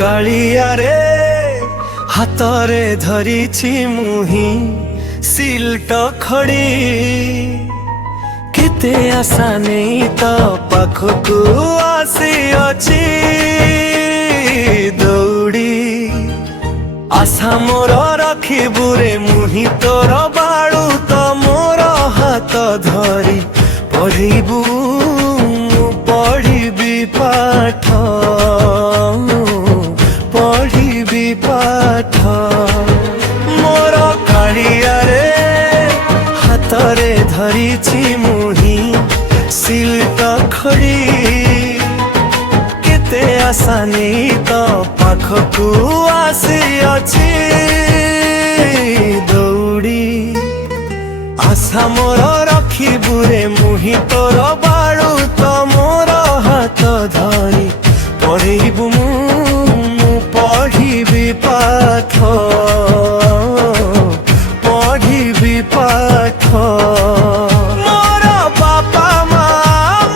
କାଳିଆରେ ହାତରେ ଧରିଛି ମୁହିଁ ସିଲଟ ଖଡ଼ି କେତେ ଆଶା ନେଇ ତ ପାଖକୁ ଆସିଅଛି ଦୌଡ଼ି ଆଶା ମୋର ରଖିବୁରେ ମୁହିଁ ତୋର ବାଳୁ ତ ମୋର ହାତ ଧରି ପଢ଼ିବୁ ପଢ଼ିବି ପାଠ ପଢ଼ିବି ପାଠ ମୋର କାଳିଆରେ ହାତରେ ଧରିଛି ମୁହିଁ ସିଲଟ ଖଡ଼ି କେତେ ଆଶା ନେଇ ତ ପାଖକୁ ଆସିଅଛି ଦୌଡ଼ି ଆଶା ମୋର ରଖିବୁରେ ମୁହିଁ ତୋର ବାଳୁ ତ ମୋର ହାତ ଧରି ପଢ଼ିବୁ ମୁଁ ପଢ଼ିବି ପାଠ ପଢ଼ିବି ପାଠ ମୋର ବାପା ମା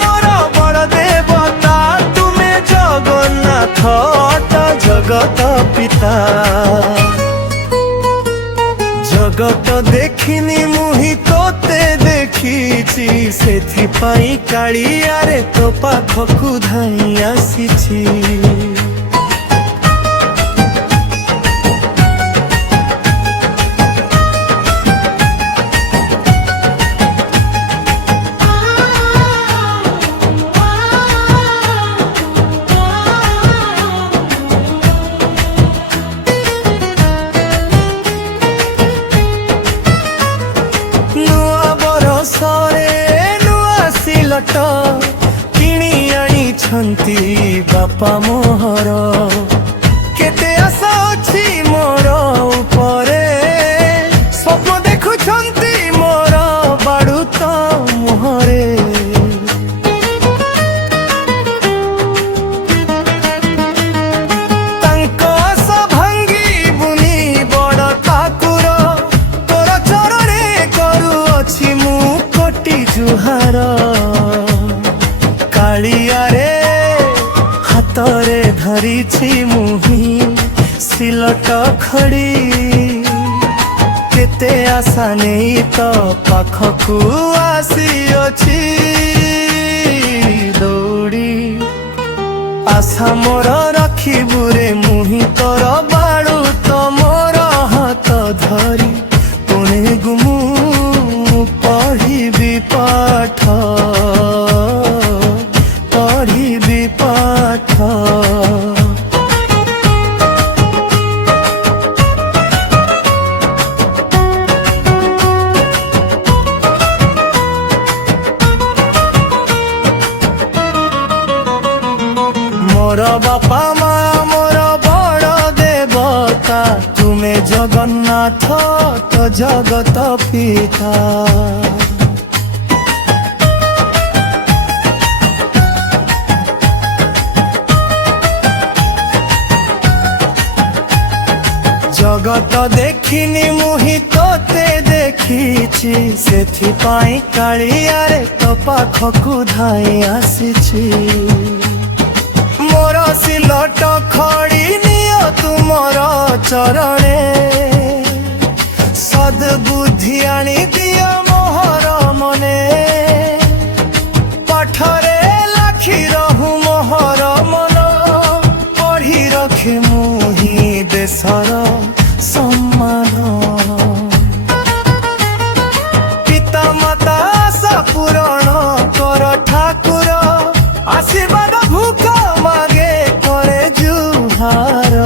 ମୋର ବଡ଼ ଦେବତା ତୁମେ ଜଗନ୍ନାଥ ଜଗତ ପିତା ଜଗତ ଦେଖିନି ମୁହିଁ ତୋତେ ଦେଖିଛି ସେଥିପାଇଁ କାଳିଆରେ ତୋ ପାଖକୁ ଧାଇଁ ଆସିଛି କିଣି ଆଣିଛନ୍ତି ବାପା ମୋହର କେତେ ଆଶା ଅଛି ମୋର ଉପରେ ସ୍ୱପ୍ନ ଦେଖୁଛନ୍ତି ମୋର ବାଡ଼ୁ ତ ମୁହଁରେ ତାଙ୍କ ଆଶା ଭାଙ୍ଗିବୁନି ବଡ଼ ଠାକୁର ତୋର ଚରଣରେ କରୁଅଛି ମୁଁ କୋଟି ଜୁହାର କାଳିଆରେ ହାତରେ ଧରିଛି ମୁହିଁ ସିଲଟ ଖଡ଼ି କେତେ ଆଶା ନେଇ ତ ପାଖକୁ ଆସିଅଛି ଦୌଡ଼ି ଆଶା ମୋର ରଖିବୁରେ ମୁହିଁ ତୋର ବାଳୁ ତ ମୋର ହାତ ଧରି ପୁଣିକୁ ମୁଁ ପଢ଼ିବି ପାଠ ପଢ଼ିବି ପାଠ ମୋର ବାପା ମା ମୋର ବଡ଼ ଦେବତା ତୁମେ ଜଗନ୍ନାଥ ତ ଜଗତ ପିତା ଜଗତ ଦେଖିନି ମୁହିଁ ତୋତେ ଦେଖିଛି ସେଥିପାଇଁ କାଳିଆରେ ତୋ ପାଖକୁ ଧାଇଁ ଆସିଛି ମୋର ସିଲଟ ଖଡ଼ି ନିଅ ତୁମର ଚରଣେ ସଦ୍ବୁଦ୍ଧି ଆଣି ଦିଅ ମୋହର ମନେ ପାଠରେ ଲାଖି ରହୁ ମୋହର ମନ ପଢ଼ି ରଖେ ମୁହିଁ ଦେଶର ସମ୍ମାନ ପିତା ମାତା ଆଶା ପୂରଣ କର ଠାକୁର ଆଶୀର୍ବାଦ ଭୂକ ମାଗେ କରେ ଜୁହାର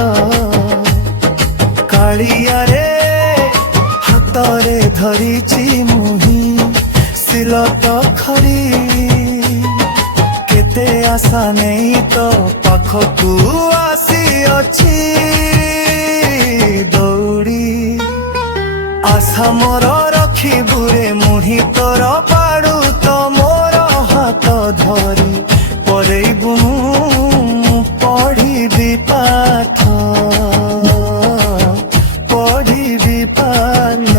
କାଳିଆରେ ହାତରେ ଧରିଛି ମୁହିଁ ସିଲଟ ଖଡ଼ି କେତେ ଆଶା ନେଇ ତ ପାଖକୁ ଆସିଅଛି ଦୌଡ଼ି ଆଶା ମୋର ରଖିବୁରେ ମୁହିଁ ତୋର ବାଡ଼ୁ ତ ମୋର ହାତ ଧରି ପଢ଼ିବୁ ମୁଁ ପଢ଼ିବି ପାଠ ପଢ଼ିବି ପାଠ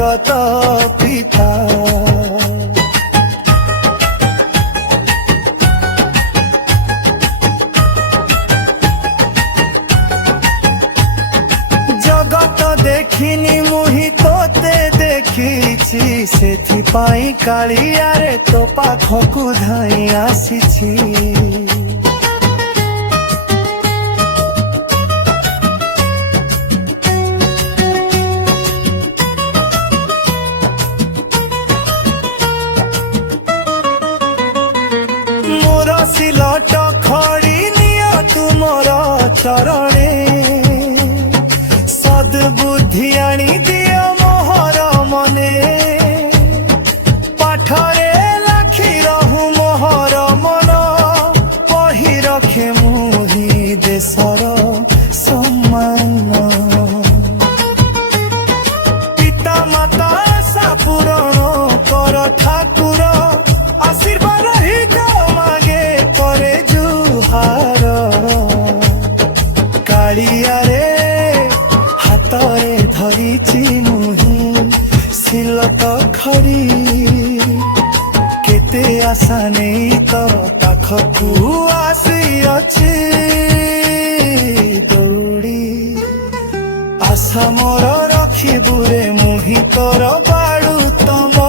ଜଗତ ପିତା। ଜଗତ ଦେଖିନି ମୁହିଁ ତୋତେ ଦେଖିଛି, ସେଥିପାଇଁ କାଳିଆରେ ତୋ ପାଖକୁ ଧାଇଁ ଆସିଛି। ମୋର ସିଲଟ ଖଡ଼ି ନିଅ ତୁମର ଚରଣେ, ସଦ୍ବୁଦ୍ଧି ଆଣି ଦିଅ ମୋହର ମନେ। ପାଠରେ ଲାଖି ରହୁ ମୋହର ମନ, କହି ରଖେ ମୁହିଁ ଦେଶର ସମ୍ମାନ। ପିତା ମାତା ଆଶା ପୂରଣ କର ଠାକୁର, ଆଶୀର୍ବାଦ ହିତ ମାଗେ ପରେ ଜୁହାର। କାଳିଆରେ ହାତରେ ଧରିଛି ମୁହିଁ ସିଲଟ ଖଡ଼ି, କେତେ ଆଶା ନେଇ ତ ପାଖକୁ ଆସିଅଛି ଦୌଡ଼ି। ଆଶା ମୋର ରଖିବୁରେ ମୁହିଁ ତୋର ବାଳୁ ତମ